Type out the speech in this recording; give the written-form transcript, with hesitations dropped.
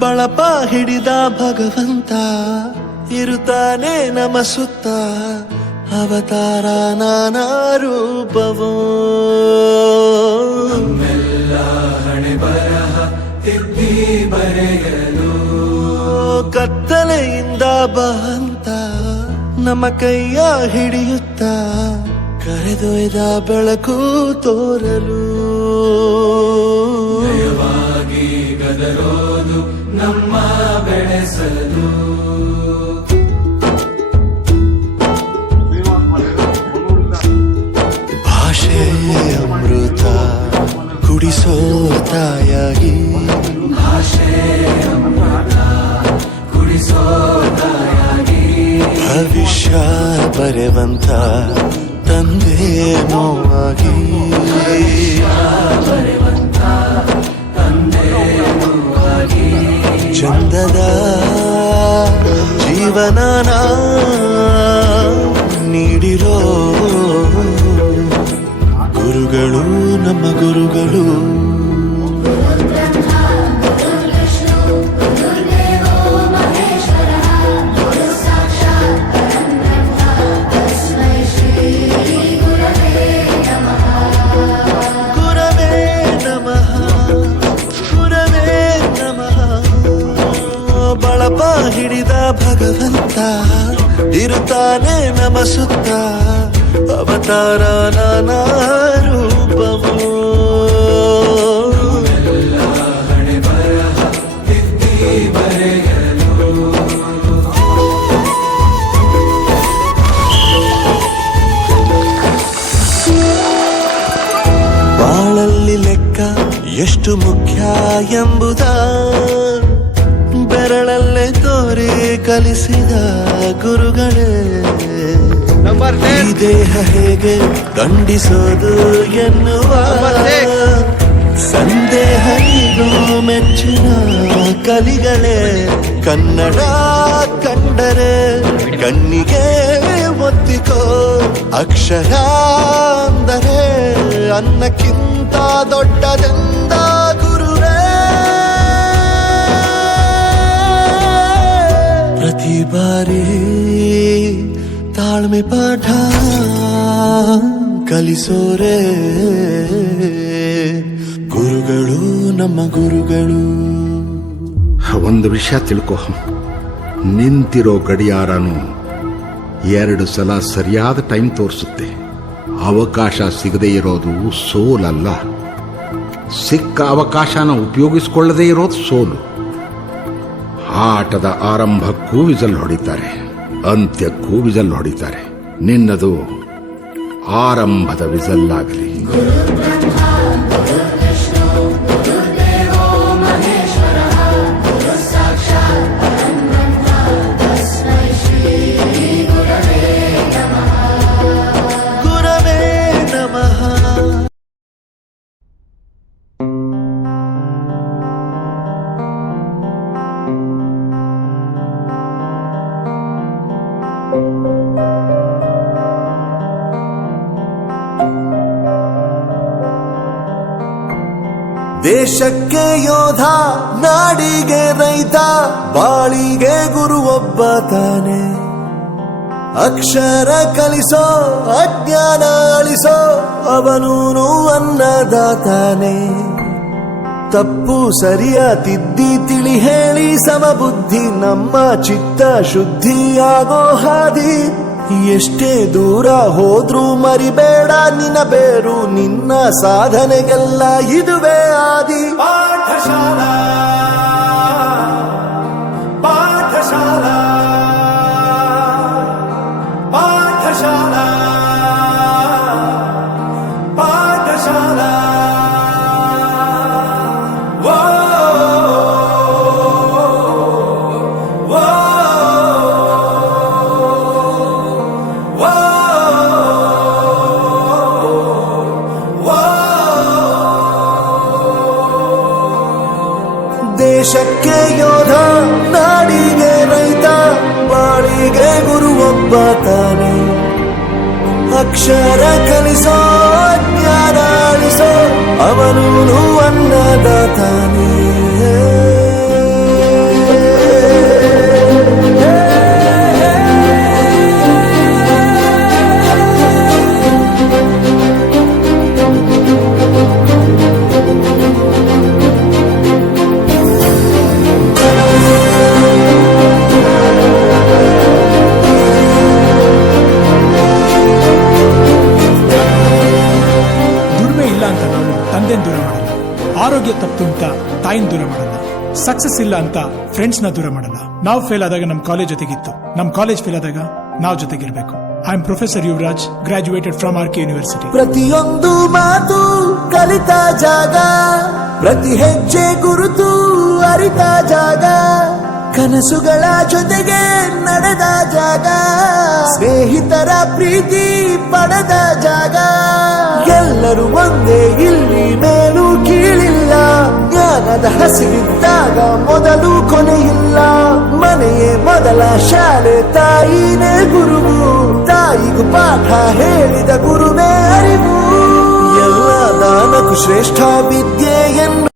ಬಳಪ ಹಿಡಿದ ಭಗವಂತ ಇರುತ್ತಾನೆ ನಮ ಸುತ್ತ ಅವತಾರ ನಾನಾ ರೂಪವೋ ಹಣೆ ಬರಹ ತಿದ್ದಿ ಬರೆಯಲು ಕತ್ತಲೆಯಿಂದ ಬಂತ ನಮ್ಮ ಕೈಯ ಹಿಡಿಯುತ್ತ ಕರೆದೊಯ್ದ ಬೆಳಕು ತೋರಲು ಜಯವಾಗಿ ಗದರೋದು ನಮ್ಮ ಬೆಳೆಸಲು ಭಾಷೆ ಅಮೃತ ಕುಡಿಸೋ ತಾಯಾಗಿ ಭಾಷೆ ಅಮೃತ ಕುಡಿಸೋ ತಾಯಾಗಿ ಭವಿಷ್ಯ ಬರೆವಂತ ತಂದೆನೋ ಆಗಿ ಬರೆವಂತ ತಂದೆನೂ ಆಗಿ ಚಂದದ ಜೀವನನ ನೀಡಿರೋ ಗುರುಗಳು ನಮ್ಮ ಗುರುಗಳು ಬಳಪ ಹಿಡಿದ ಭಗವಂತ ಇರುತ್ತಾನೆ ನಮ ಸುತ್ತ ಅವತಾರ ನಾನಾ ರೂಪವೋ ಹಣೆ ಬರಹ ತಿದ್ದಿ ಬರೆಯಲು ಬಾಳಲ್ಲಿ ಲೆಕ್ಕ ಎಷ್ಟು ಮುಖ್ಯ ಎಂಬುದ ಬೆರಳಲ್ಲೇ ತೋರಿ ಕಲಿಸಿದ ಗುರುಗಳೇ ಈ ದೇಹ ಹೇಗೆ ದಂಡಿಸೋದು ಎನ್ನುವ ಸಂದೇಹ ಇದು ಮೆಚ್ಚಿನ ಕಲಿಗಳೇ ಕನ್ನಡ ಕಂಡರೆ ಕಣ್ಣಿಗೆ ಒತ್ತಿಕೋ ಅಕ್ಷರ ಅಂದರೆ ಅನ್ನಕ್ಕಿಂತ ದೊಡ್ಡದೆಂದ ಗುರುವೇ ಪ್ರತಿ ಬಾರಿ ತಾಳ್ಮೆ ಪಾಠ ಕಲಿಸೋರೆ ಗುರುಗಳು ನಮ್ಮ ಗುರುಗಳು. ಒಂದು ವಿಷಯ ತಿಳ್ಕೊ, ನಿಂತಿರೋ ಗಡಿಯಾರನು 2 ಸಲ ಸರಿಯಾದ ಟೈಮ್ ತೋರಿಸುತ್ತೆ. ಅವಕಾಶ ಸಿಗದೇ ಇರೋದು ಸೋಲಲ್ಲ, ಸಿಕ್ಕ ಅವಕಾಶನ ಉಪಯೋಗಿಸಿಕೊಳ್ಳದೇ ಇರೋದು ಸೋಲು. ಆಟದ ಆರಂಭಕ್ಕೂ ವಿಜಲ್ ಹೊಡಿತಾರೆ, ಅಂತ್ಯಕ್ಕೂ ವಿಜಲ್ ಹೊಡಿತಾರೆ. ನಿನ್ನದು ಆರಂಭದ ವಿಜಲ್ ಆಗಲಿ. ದೇಶಕ್ಕೆ ಯೋಧ, ನಾಡಿಗೆ ರೈತ, ಬಾಳಿಗೆ ಗುರು ಒಬ್ಬ ತಾನೆ. ಅಕ್ಷರ ಕಲಿಸೋ, ಅಜ್ಞಾನ ಅಳಿಸೋ, ಅವನೂನು ಅನ್ನದಾತಾನೆ. ತಪ್ಪು ಸರಿಯ ತಿದ್ದಿ ತಿಳಿ ಹೇಳಿ ಸಮಬುದ್ಧಿ ನಮ್ಮ ಚಿತ್ತ ಶುದ್ಧಿಯಾಗೋ ಹಾದಿ. ಎಷ್ಟೇ ದೂರ ಹೋದ್ರೂ ಮರಿಬೇಡ ನಿನ್ನ ಬೇರು, ನಿನ್ನ ಸಾಧನೆಗೆಲ್ಲ ಇದುವೇ ಆದಿ. ಪಾಠಶಾಲಾ ಪಾಠಶಾಲಾ ಪಾಠಶಾಲಾ ಪಾಠಶಾಲಾ ದೇಶಕ್ಕೆ ಯೋಧ, ನಾಡಿಗೆ ರೈತ, ಬಾಳಿಗೆ ಗುರು ಒಬ್ಬ ತಾನೆ. ಅಕ್ಷರ ಕಲಿಸೋ, ಜ್ಞಾನ ಅಳಿಸೋ, ಅವನೂನು ಅನ್ನದಾತಾನೆ. ತಾಯಿನ ದೂರ ಮಾಡಲ್ಲ, ಸಕ್ಸಸ್ ಇಲ್ಲ ಅಂತ ಫ್ರೆಂಡ್ಸ್ ನ ದೂರ ಮಾಡಲ್ಲ. ನಾವು ಫೇಲ್ ಆದಾಗ ನಮ್ ಕಾಲೇಜ್ ಜೊತೆಗಿತ್ತು, ನಮ್ ಕಾಲೇಜ್ ಫೇಲ್ ಆದಾಗ ನಾವು ಜೊತೆಗಿರ್ಬೇಕು. I am professor Yuvraj, graduated from R K university. ಪ್ರತಿಯೊಂದು ಮಾತು ಕಲಿತ ಜಾಗ, ಪ್ರತಿ ಹೆಜ್ಜೆ ಗುರುತು ಅರಿತ ಜಾಗ, ಕನಸುಗಳ ಜೊತೆಗೆ ನಡೆದ ಜಾಗ, ಸ್ನೇಹಿತರ ಪ್ರೀತಿ ಪಡೆದ ಜಾಗ. ಎಲ್ಲರೂ ಒಂದೇ, ಇಲ್ಲಿ ಮೇಲೂ ಕೀಳಿಲ್ಲ, ಜ್ಞಾನದ ಹಸಿವಿದ್ದಾಗ ಮೊದಲು ಕೊನೆಯಿಲ್ಲ. ಮನೆಯೇ ಮೊದಲ ಶಾಲೆ, ತಾಯಿನೇ ಗುರುವು, ತಾಯಿಗೂ ಪಾಠ ಹೇಳಿದ ಗುರುವೇ ಅರಿವು. ಎಲ್ಲ ದಾನಕ್ಕೂ ಶ್ರೇಷ್ಠ ವಿದ್ಯೆಯನ್ನು